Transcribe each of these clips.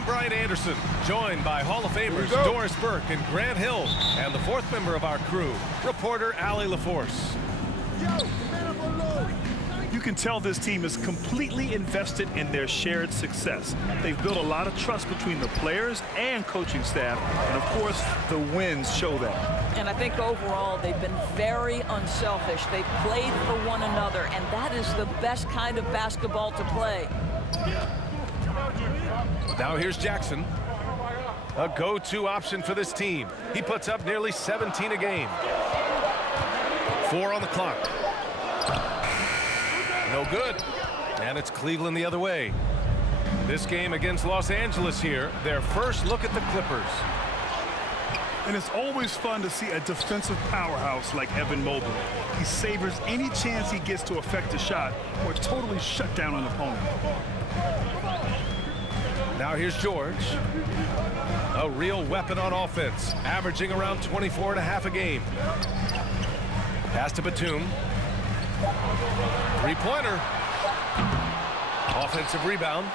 I'm Brian Anderson, joined by Hall of Famers Doris Burke and Grant Hill, and the fourth member of our crew, reporter Allie LaForce. You can tell this team is completely invested in their shared success. They've built a lot of trust between the players and coaching staff, and of course, the wins show that. And I think overall, they've been very unselfish. They've played for one another, and that is the best kind of basketball to play. Now here's Jackson, a go-to option for this team. He puts up nearly 17 a game. 4 on the clock. No good. And it's Cleveland the other way. This game against Los Angeles here, their first look at the Clippers. And it's always fun to see a defensive powerhouse like Evan Mobley. He savors any chance he gets to affect a shot or totally shut down an opponent. Now here's George. A real weapon on offense, averaging around 24.5 a game. Pass to Batum. Three-pointer. Offensive rebound.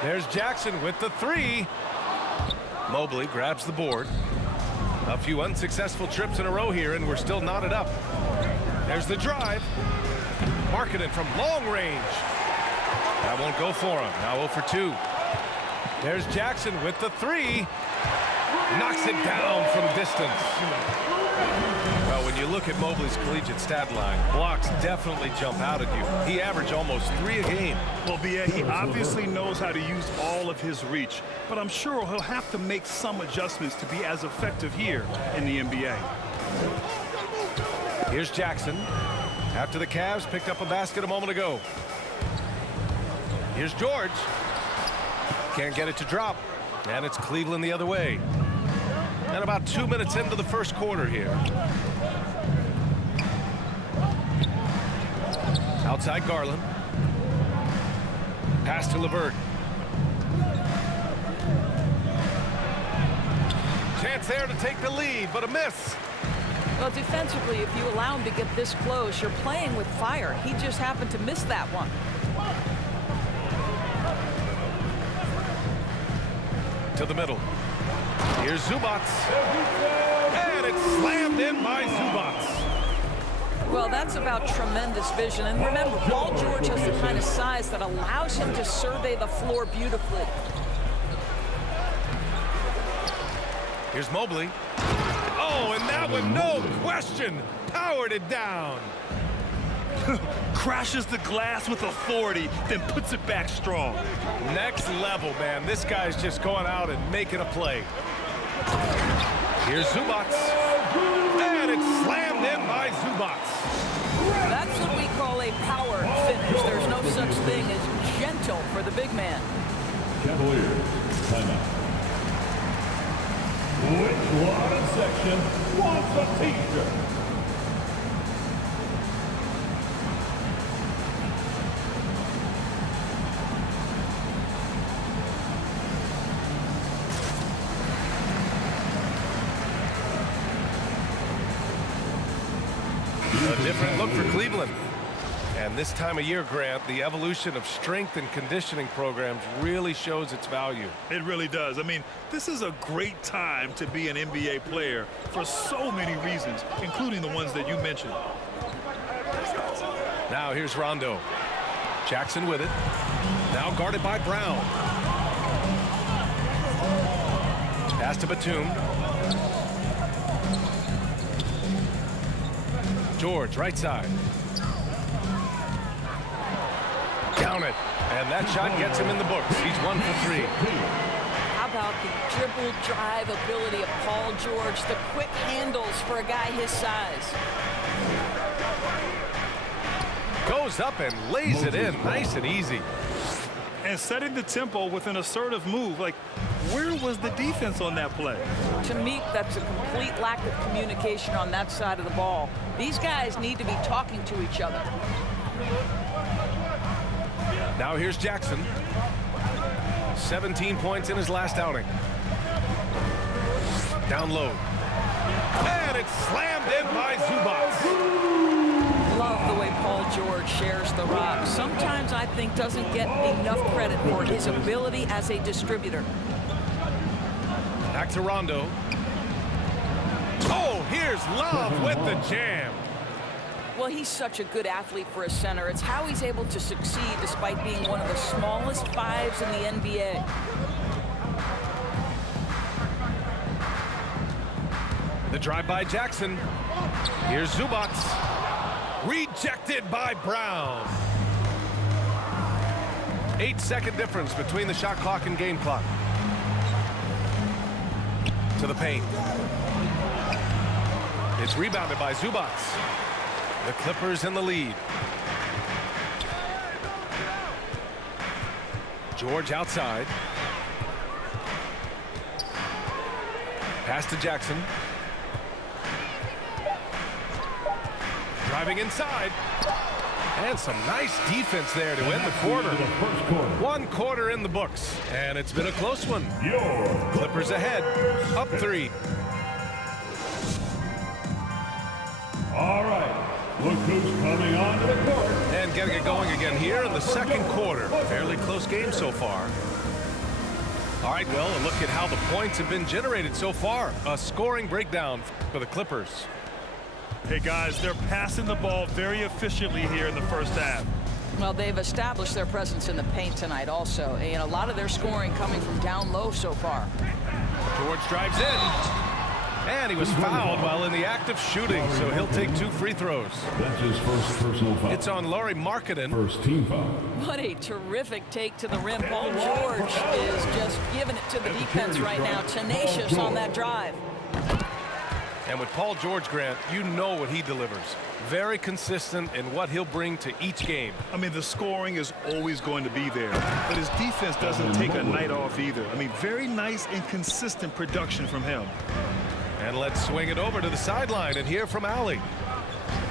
There's Jackson with the three. Mobley grabs the board. A few unsuccessful trips in a row here, and we're still knotted up. There's the drive. Marketed from long range. That won't go for him. Now 0 for 2. There's Jackson with the three. Knocks it down from distance. Well, when you look at Mobley's collegiate stat line, blocks definitely jump out at you. He averaged almost 3 a game. Well, B.A., he obviously knows how to use all of his reach, but I'm sure he'll have to make some adjustments to be as effective here in the NBA. Here's Jackson. After the Cavs picked up a basket a moment ago. Here's George. Can't get it to drop. And it's Cleveland the other way. And about 2 minutes into the first quarter here. Outside Garland. Pass to LeVert. Chance there to take the lead, but a miss. Well, defensively, if you allow him to get this close, you're playing with fire. He just happened to miss that one. To the middle. Here's Zubats. And it's slammed in by Zubats. Well, that's about tremendous vision. And remember, Paul George has the kind of size that allows him to survey the floor beautifully. Here's Mobley. Oh, and that one, no question, powered it down. Crashes the glass with authority, then puts it back strong. Next level, man. This guy's just going out and making a play. Here's Zubats. And it's slammed in by Zubats. That's what we call a power finish. There's no such thing as gentle for the big man. Cavaliers, timeout. Which one section wants a t-shirt? A different look for Cleveland. And this time of year, Grant, the evolution of strength and conditioning programs really shows its value. It really does. I mean, this is a great time to be an NBA player for so many reasons, including the ones that you mentioned. Now here's Rondo. Jackson with it. Now guarded by Brown. Pass to Batum. George, right side. Down it. And that shot gets him in the books. He's 1 for 3. How about the dribble drive ability of Paul George, the quick handles for a guy his size. Goes up and lays it in nice and easy. And setting the tempo with an assertive move. Like, where was the defense on that play? To me, that's a complete lack of communication on that side of the ball. These guys need to be talking to each other. Now here's Jackson. 17 points in his last outing. Down low. And it's slammed in by Zubats. Love the way Paul George shares the rock. Sometimes I think doesn't get enough credit for his ability as a distributor. Back to Rondo. Oh, here's Love with the jam. Well, he's such a good athlete for a center. It's how he's able to succeed despite being one of the smallest fives in the NBA. The drive by Jackson. Here's Zubac. Rejected by Brown. 8-second difference between the shot clock and game clock. To the paint. It's rebounded by Zubac. The Clippers in the lead. George outside. Pass to Jackson. Driving inside. And some nice defense there to end the quarter. 1 quarter in the books. And it's been a close one. Clippers ahead. Up 3. All right. Look who's coming onto the court. And getting it going again here in the second quarter. Fairly close game so far. All right, well, a look at how the points have been generated so far. A scoring breakdown for the Clippers. Hey, guys, they're passing the ball very efficiently here in the first half. Well, they've established their presence in the paint tonight also. And a lot of their scoring coming from down low so far. George drives in. And he was fouled while in the act of shooting, so he'll take 2 free throws. That's his first personal foul. It's on Lauri Markkanen. First team foul. What a terrific take to the rim. Paul George is just giving it to the defense right now. Tenacious on that drive. And with Paul George, Grant, you know what he delivers. Very consistent in what he'll bring to each game. I mean, the scoring is always going to be there, but his defense doesn't take a night off either. I mean, very nice and consistent production from him. And let's swing it over to the sideline and hear from Allie.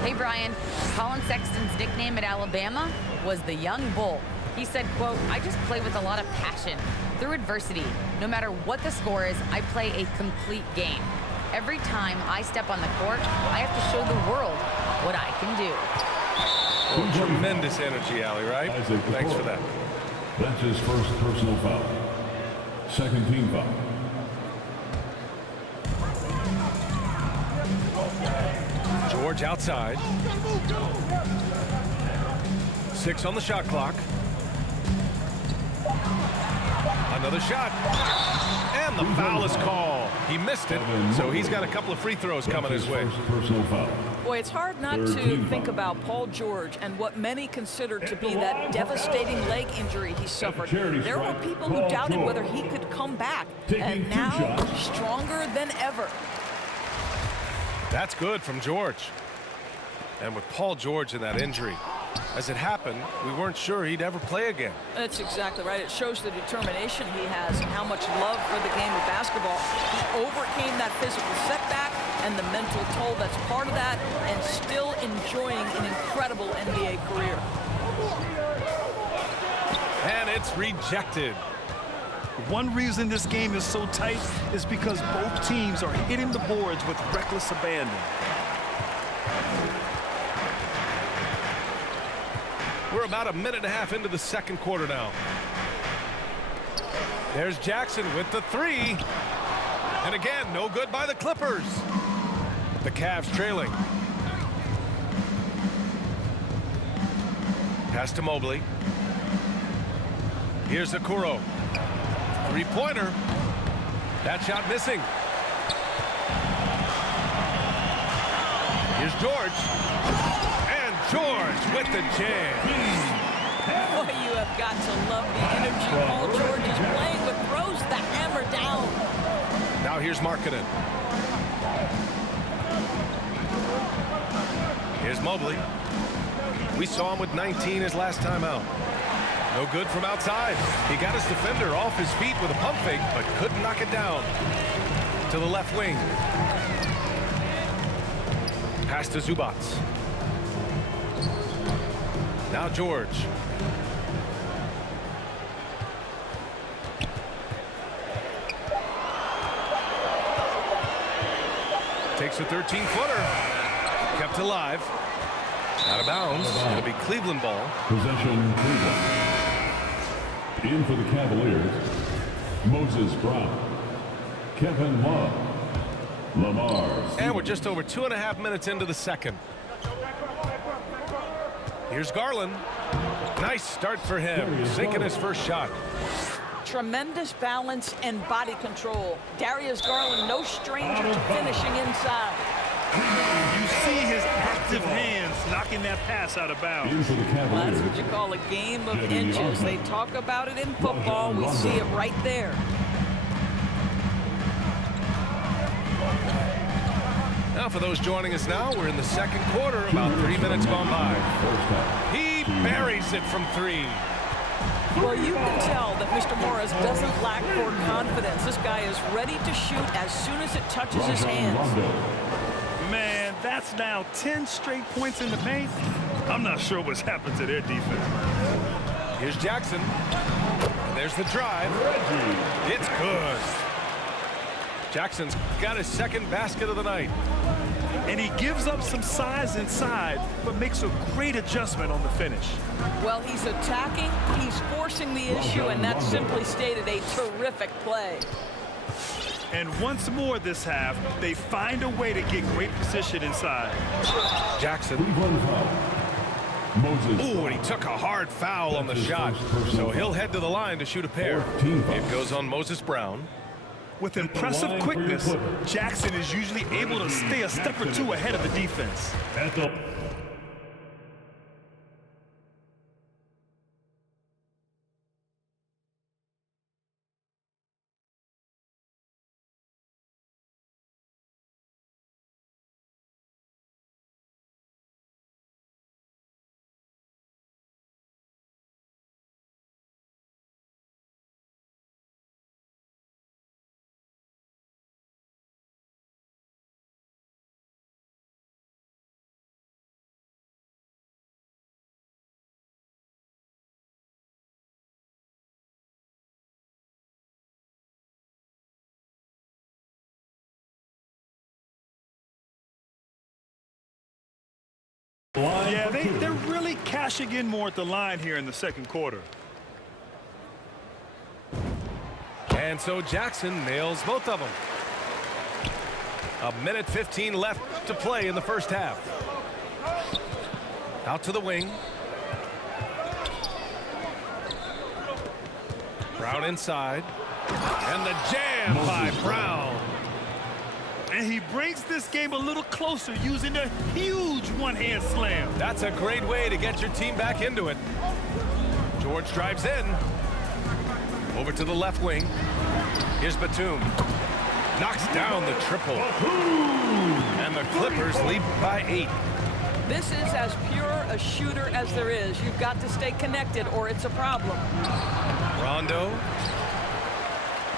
Hey, Brian. Colin Sexton's nickname at Alabama was the Young Bull. He said, quote, "I just play with a lot of passion. Through adversity, no matter what the score is, I play a complete game. Every time I step on the court, I have to show the world what I can do." Oh, tremendous energy, Allie, right? Thanks for that. That's his first personal foul. Second team foul. George outside. 6 on the shot clock. Another shot. And the foul is called. He missed it, so he's got a couple of free throws coming his way. Personal foul. Boy, it's hard not to think about Paul George and what many considered to be that devastating leg injury he suffered. There were people who doubted whether he could come back, and now stronger than ever. That's good from George. And with Paul George in that injury, as it happened, we weren't sure he'd ever play again. That's exactly right. It shows the determination he has and how much love for the game of basketball. He overcame that physical setback and the mental toll that's part of that, and still enjoying an incredible NBA career. And it's rejected. One reason this game is so tight is because both teams are hitting the boards with reckless abandon. We're about a minute and a half into the second quarter now. There's Jackson with the 3. And again, no good by the Clippers. The Cavs trailing. Pass to Mobley. Here's Okoro. 3-pointer. That shot missing. Here's George. And George with the jam. Boy, you have got to love the energy Paul George is playing with. Throws the hammer down. Now here's Markkanen. Here's Mobley. We saw him with 19 his last time out. No good from outside. He got his defender off his feet with a pump fake, but couldn't knock it down. To the left wing. Pass to Zubac. Now George. Takes a 13-footer. Kept alive. Out of bounds. It'll be Cleveland ball. Possession Cleveland. In for the Cavaliers, Moses Brown, Kevin Love, Lamar. And we're just over 2.5 minutes into the second. Here's Garland. Nice start for him, sinking his first shot. Tremendous balance and body control. Darius Garland, no stranger to finishing inside. You see his active hands knocking that pass out of bounds. In for the Cavaliers, That's what you call a game of inches. They talk about it in football. We see it right there. Now, for those joining us now, we're in the second quarter, about 3 minutes gone by. He buries it from 3. Well, you can tell that Mr. Morris doesn't lack for confidence. This guy is ready to shoot as soon as it touches his hands. Man, that's now 10 straight points in the paint. I'm not sure what's happened to their defense. Here's Jackson. And there's the drive. It's good. Jackson's got his second basket of the night. And he gives up some size inside, but makes a great adjustment on the finish. Well, he's attacking, he's forcing the issue, and that's simply stated a terrific play. And once more this half, they find a way to get great position inside. Jackson. Moses. Ooh, and he took a hard foul on the shot. So he'll head to the line to shoot a pair. It goes on Moses Brown. With impressive quickness, Jackson is usually able to stay a step or two ahead of the defense. At the Yeah, they're really cashing in more at the line here in the second quarter. And so Jackson nails both of them. 1:15 left to play in the first half. Out to the wing. Brown inside. And the jam by Brown. And he brings this game a little closer using a huge one-hand slam. That's a great way to get your team back into it. George drives in. Over to the left wing. Here's Batum. Knocks down the triple. And the Clippers lead by 8. This is as pure a shooter as there is. You've got to stay connected or it's a problem. Rondo.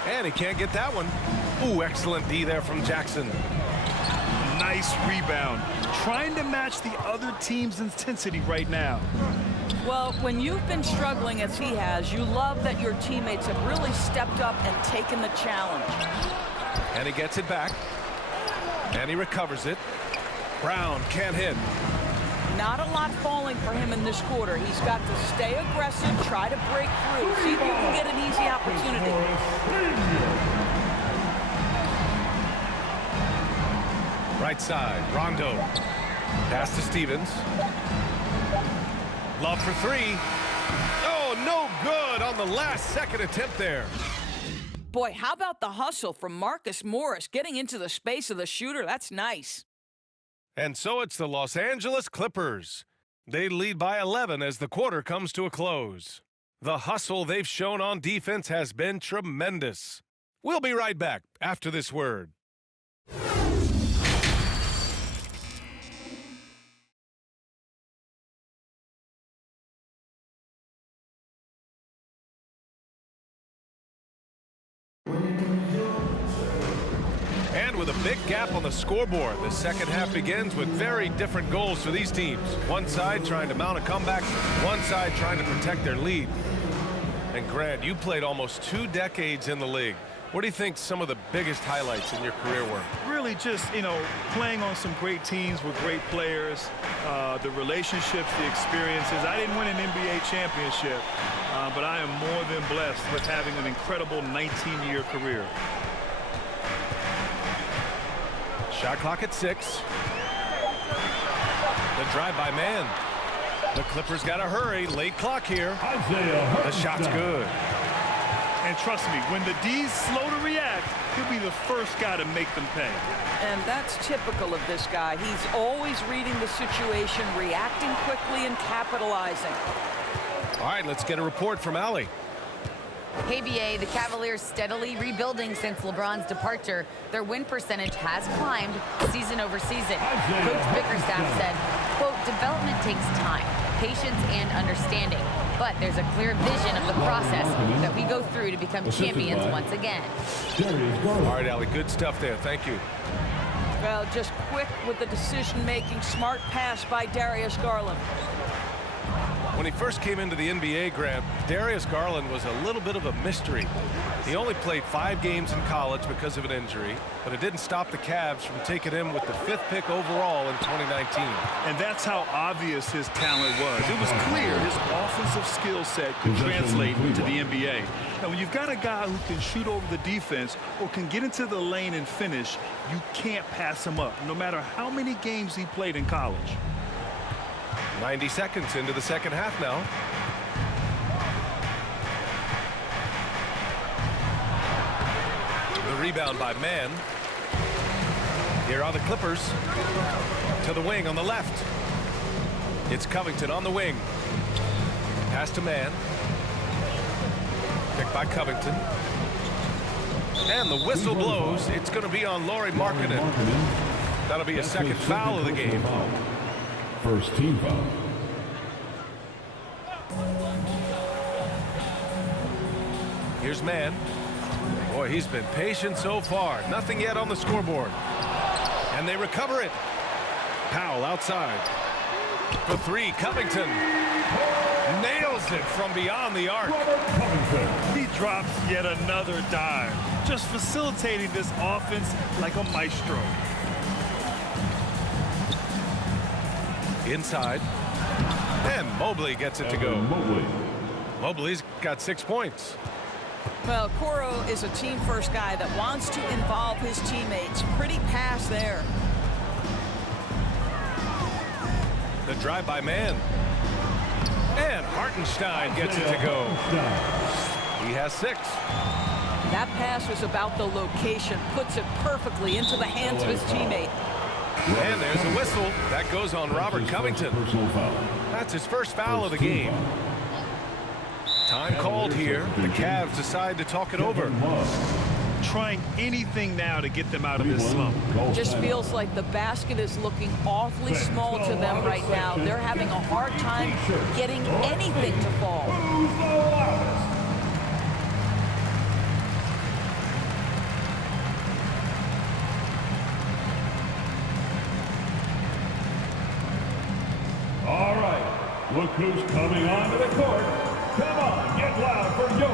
And he can't get that one. Ooh, excellent D there from Jackson. Nice rebound. Trying to match the other team's intensity right now. Well, when you've been struggling as he has, you love that your teammates have really stepped up and taken the challenge. And he gets it back. And he recovers it. Brown can't hit. Not a lot falling for him in this quarter. He's got to stay aggressive, try to break through, see if you can get an easy opportunity. Right side, Rondo. Pass to Stevens. Love for 3. Oh, no good on the last second attempt there. Boy, how about the hustle from Marcus Morris getting into the space of the shooter? That's nice. And so it's the Los Angeles Clippers. They lead by 11 as the quarter comes to a close. The hustle they've shown on defense has been tremendous. We'll be right back after this word. And with a big gap on the scoreboard, the second half begins with very different goals for these teams. One side trying to mount a comeback, one side trying to protect their lead. And Grant, you played almost 2 decades in the league. What do you think some of the biggest highlights in your career were? Really just, playing on some great teams with great players, the relationships, the experiences. I didn't win an NBA championship, but I am more than blessed with having an incredible 19-year career. Shot clock at 6. The drive by man. The Clippers got to hurry. Late clock here. The shot's good. And trust me, when the D's slow to react, he'll be the first guy to make them pay. And that's typical of this guy. He's always reading the situation, reacting quickly, and capitalizing. All right, let's get a report from Allie. Hey, BA, the Cavaliers steadily rebuilding since LeBron's departure. Their win percentage has climbed season over season. Coach Bickerstaff said, quote, development takes time, patience, and understanding. But there's a clear vision of the process that we go through to become champions once again. All right, Allie, good stuff there. Thank you. Well, just quick with the decision-making, smart pass by Darius Garland. When he first came into the NBA, Grant, Darius Garland was a little bit of a mystery. He only played 5 games in college because of an injury, but it didn't stop the Cavs from taking him with the 5th pick overall in 2019. And that's how obvious his talent was. It was clear his offensive skill set could translate into the NBA. Now, when you've got a guy who can shoot over the defense or can get into the lane and finish, you can't pass him up, no matter how many games he played in college. 90 seconds into the second half now. The rebound by Mann. Here are the Clippers. To the wing on the left. It's Covington on the wing. Pass to Mann. Picked by Covington. And the whistle blows. It's going to be on Lauri Markkanen. That'll be a second foul of the game. First team foul. Here's Mann. Boy, he's been patient so far. Nothing yet on the scoreboard. And they recover it. Powell outside. For 3, Covington. Nails it from beyond the arc. He drops yet another dime, just facilitating this offense like a maestro. Inside. And Mobley gets it to go. Mobley's got 6 points. Well, Coro is a team-first guy that wants to involve his teammates. Pretty pass there. The drive by Mann. And Hartenstein gets it to go. He has 6. That pass was about the location. Puts it perfectly into the hands of his teammate. And there's a whistle. That goes on Robert Covington. That's his first foul of the game. Time called here. The Cavs decide to talk it over. Trying anything now to get them out of this slump. Just feels like the basket is looking awfully small to them right now. They're having a hard time getting anything to fall. All right, look who's coming onto the court. Come on, get loud for your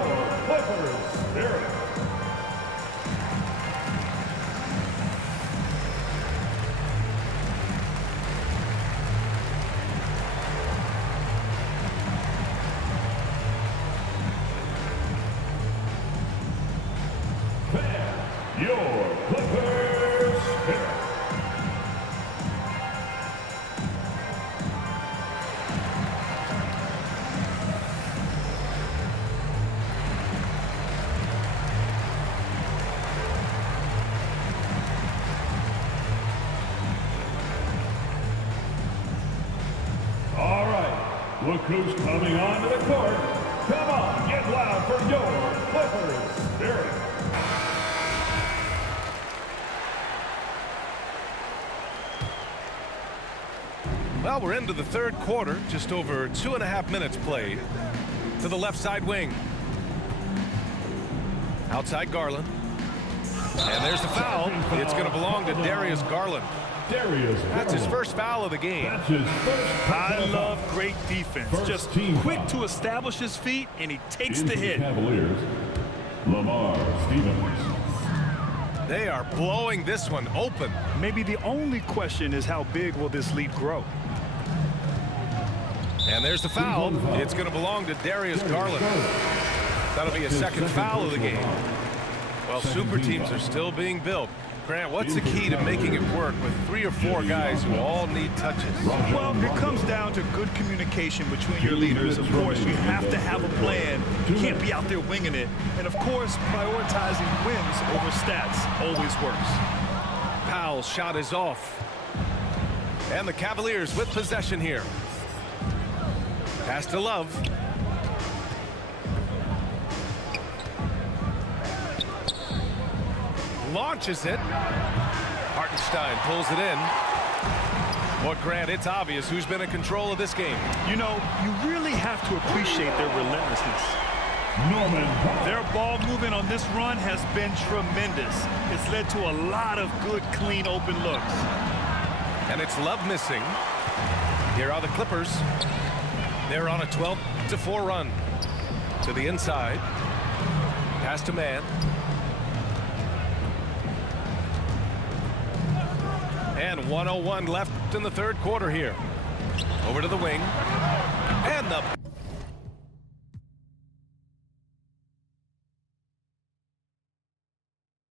Clippers Spirit. Fan your Clippers Spirit. Look who's coming onto the court. Come on, get loud for your Clippers Spirit. Well, we're into the third quarter. Just over 2.5 minutes played. To the left side wing. Outside Garland. And there's the foul. It's going to belong to Darius Garland. That's his first foul of the game. I love great defense. Just quick to establish his feet, and he takes the hit. Lamar Stevens. They are blowing this one open. Maybe the only question is how big will this lead grow? And there's the foul. It's going to belong to Darius Garland. That'll be a second foul of the game. Well, super teams are still being built. Grant, what's the key to making it work with 3 or 4 guys who all need touches? Well, it comes down to good communication between your leaders. Of course, you have to have a plan. You can't be out there winging it. And, of course, prioritizing wins over stats always works. Powell's shot is off. And the Cavaliers with possession here. Pass to Love. Launches it. Hartenstein pulls it in. Well, Grant, it's obvious who's been in control of this game. You know, you really have to appreciate their relentlessness. Their ball movement on this run has been tremendous. It's led to a lot of good, clean, open looks. And it's Love missing. Here are the Clippers. They're on a 12-4 run. To the inside. Pass to Man. And 1:01 left in the third quarter here. Over to the wing. And the